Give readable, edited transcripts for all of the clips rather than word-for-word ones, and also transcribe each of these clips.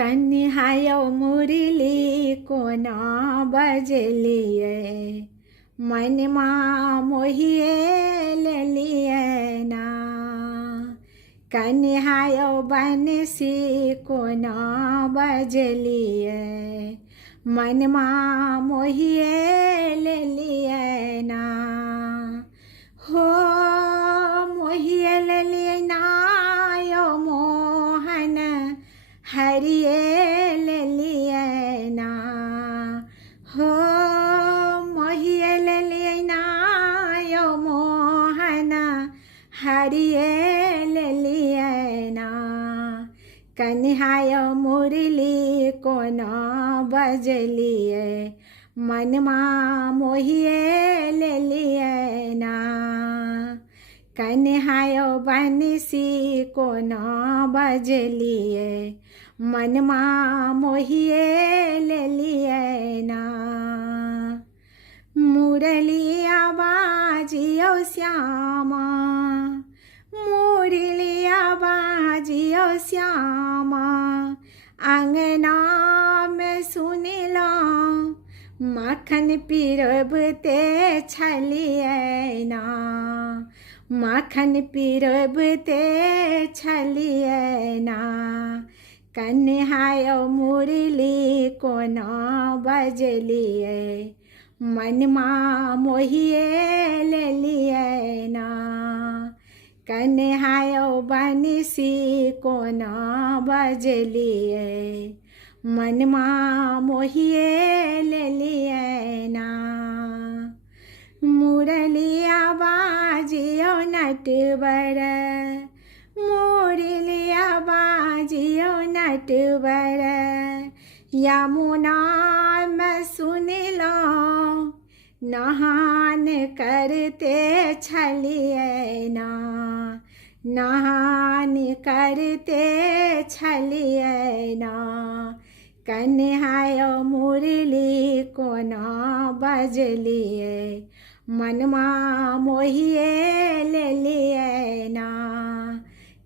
कन्हायो मुरली कोना बजलिए, मनमा मोहिए लेलिए ना। कन्हायो बंसी कोना बजलिए, मनमा मोहिए लेलिए ना। हो मोहिए लेलिए ना यो मोहन हरिए लेलिए ना। हो मोहिए लेलिए ना यो मोहन हरिए लेलिए ना। कन्हायो मुरली कोना बजलिए, मनमा मोहिए लेलिए ना। कन्हायो बंसी कोना बजलिए, मनमा मोहिए लेलिए ना। मुरलिया बाजियो श्यामा, मुरलिया बाजियो श्यामा, अंगना में सुन लो माखन पिरबते छलिए ना। माखन पिरबते छलिए ना। कन्हायो मुरली कोना बजलिए, मनमा मोहिए लेलिए ना। कन्हायो बंसी कोना बजलिए, मनमा मोहिए लेलिए ना। मुरलिया बाजियो नटवर, मुरलिया बाजियो नटवर, यमुना में सुन लो नहान करते छलिए ना। नहान करते छलिए ना। कन्हायो मुरली कोना बजलिए, मनमा मोहिए लेलिए ना।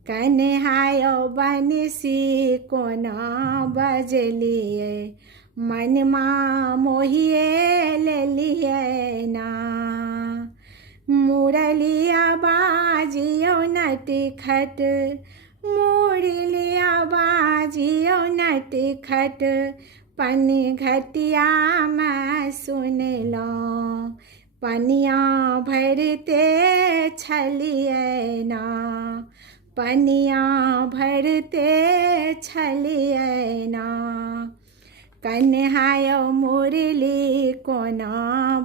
कन्हायो बंसी कोना बजलिए, मनमा मोहिए लेलिए ना। मुरलिया बाजियो नटखट, मुरलिया बाजियो नटखट, पनी घटिया में सुन लो पनिया भरते छलिए ना। पनिया भरते छलिए ना। कन्हायो मुरली कोना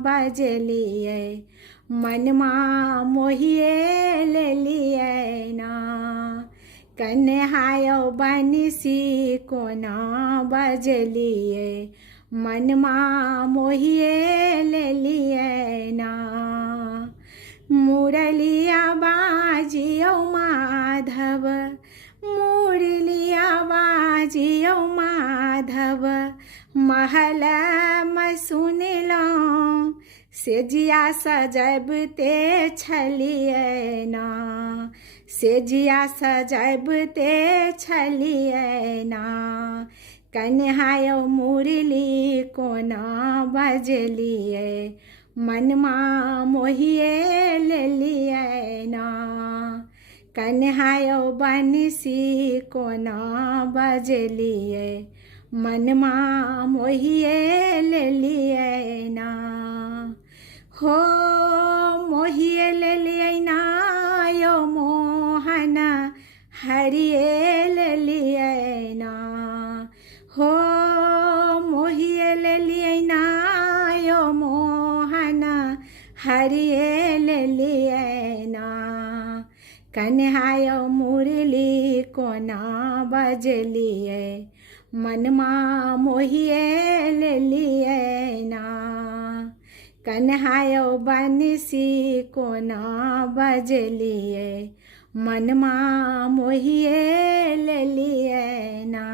बजलिए, मनमा मोहिए लेलिए ना। कन्हायो बंसी कोना बजलिए, मनमा मोहिए लेलिए ना। मुरलिया बाजियो माधव, मुरलिया बाजियो माधव, महल में सुन लो सेजिया सजबते छलिए ना। सेजिया सजबते छलिए ना। कन्हायो मुरली कोना बजलिए, मनमा मोहिए लेलिए ना। कन्हायो बंसी कोना बजलिए, मनमा मोहिए लेलिए ना। हो मोहिए लेलिए ना यो मोहन हरिए लेलिए ना। हो मोहिए लेलिए ना यो मोहन हरिए लेलिए ना। कन्हायो मुरली कोना बजलिए, मनमा मोहिए लेलिए ना। कन्हायो बंसी कोना बजलिए, मनमा मोहिए लेलिए ना।